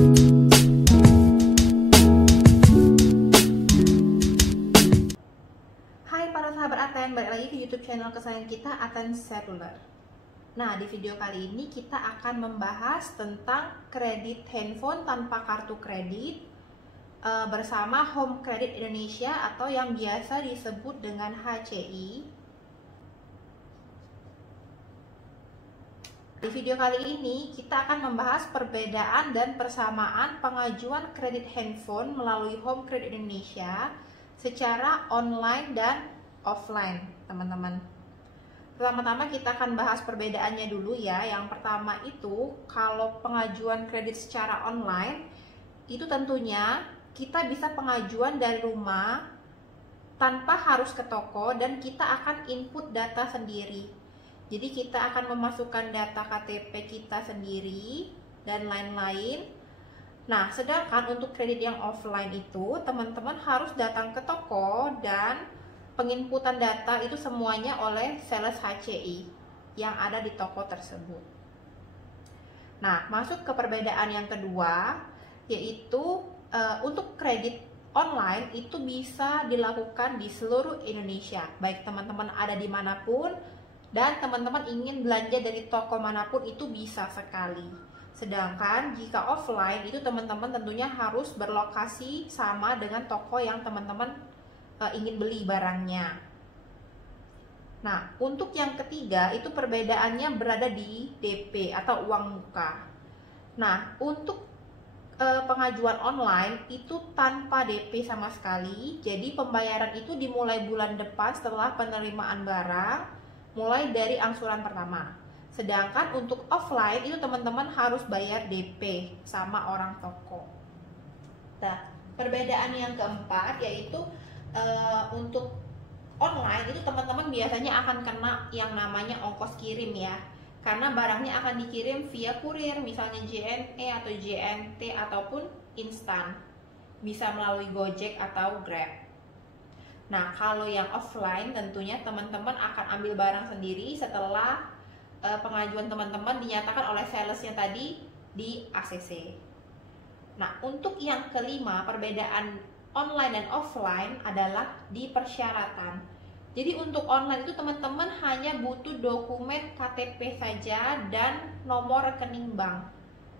Hai para sahabat Aten, balik lagi ke YouTube channel kesayangan kita, Aten Seluler. Nah, di video kali ini kita akan membahas tentang kredit handphone tanpa kartu kredit bersama Home Credit Indonesia atau yang biasa disebut dengan HCI. Di video kali ini kita akan membahas perbedaan dan persamaan pengajuan kredit handphone melalui Home Credit Indonesia secara online dan offline, teman-teman. Pertama-tama kita akan bahas perbedaannya dulu ya. Yang pertama itu, kalau pengajuan kredit secara online, itu tentunya kita bisa pengajuan dari rumah tanpa harus ke toko dan kita akan input data sendiri. Jadi kita akan memasukkan data KTP kita sendiri dan lain-lain. Nah, sedangkan untuk kredit yang offline itu, teman-teman harus datang ke toko dan penginputan data itu semuanya oleh sales HCI yang ada di toko tersebut. Nah, masuk ke perbedaan yang kedua, yaitu untuk kredit online itu bisa dilakukan di seluruh Indonesia. Baik teman-teman ada dimanapun dan teman-teman ingin belanja dari toko manapun itu bisa sekali. Sedangkan jika offline itu teman-teman tentunya harus berlokasi sama dengan toko yang teman-teman ingin beli barangnya. Nah, untuk yang ketiga itu perbedaannya berada di DP atau uang muka. Nah, untuk pengajuan online itu tanpa DP sama sekali. Jadi pembayaran itu dimulai bulan depan setelah penerimaan barang, mulai dari angsuran pertama. Sedangkan untuk offline itu teman-teman harus bayar DP sama orang toko. Nah, perbedaan yang keempat yaitu untuk online itu teman-teman biasanya akan kena yang namanya ongkos kirim ya. Karena barangnya akan dikirim via kurir, misalnya JNE atau JNT ataupun instan. Bisa melalui Gojek atau Grab. Nah, kalau yang offline tentunya teman-teman akan ambil barang sendiri setelah pengajuan teman-teman dinyatakan oleh salesnya tadi di ACC. Nah, untuk yang kelima, perbedaan online dan offline adalah di persyaratan. Jadi untuk online itu teman-teman hanya butuh dokumen KTP saja dan nomor rekening bank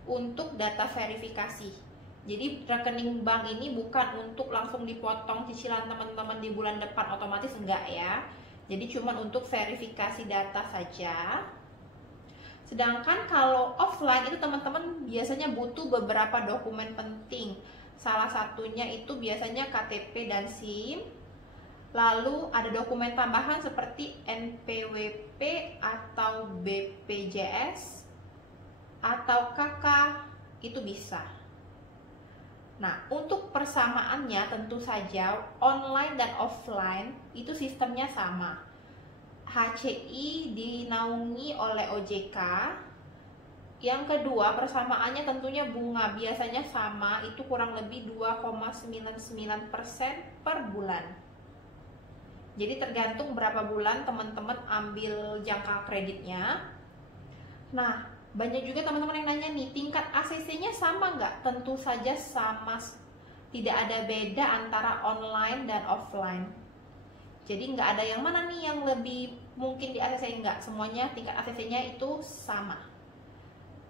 untuk data verifikasi. Jadi rekening bank ini bukan untuk langsung dipotong cicilan teman-teman di bulan depan otomatis, enggak ya. Jadi cuma untuk verifikasi data saja. Sedangkan kalau offline itu teman-teman biasanya butuh beberapa dokumen penting. Salah satunya itu biasanya KTP dan SIM. Lalu ada dokumen tambahan seperti NPWP atau BPJS atau KK, itu bisa. Nah, untuk persamaannya tentu saja online dan offline itu sistemnya sama. HCI dinaungi oleh OJK. Yang kedua, persamaannya tentunya bunga biasanya sama, itu kurang lebih 2,99% per bulan. Jadi tergantung berapa bulan teman-teman ambil jangka kreditnya. Nah, banyak juga teman-teman yang nanya nih, tingkat ACC-nya sama nggak? Tentu saja sama, tidak ada beda antara online dan offline. Jadi nggak ada yang mana nih yang lebih mungkin di ACC, nggak, semuanya tingkat ACC-nya itu sama.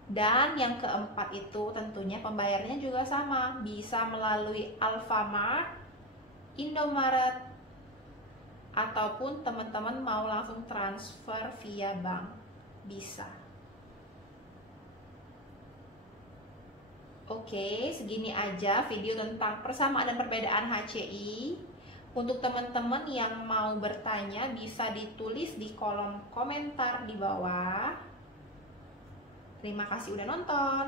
Dan yang keempat itu tentunya pembayarannya juga sama, bisa melalui Alfamart, Indomaret, ataupun teman-teman mau langsung transfer via bank, bisa. Oke, segini aja video tentang persamaan dan perbedaan HCI. Untuk teman-teman yang mau bertanya bisa ditulis di kolom komentar di bawah. Terima kasih udah nonton.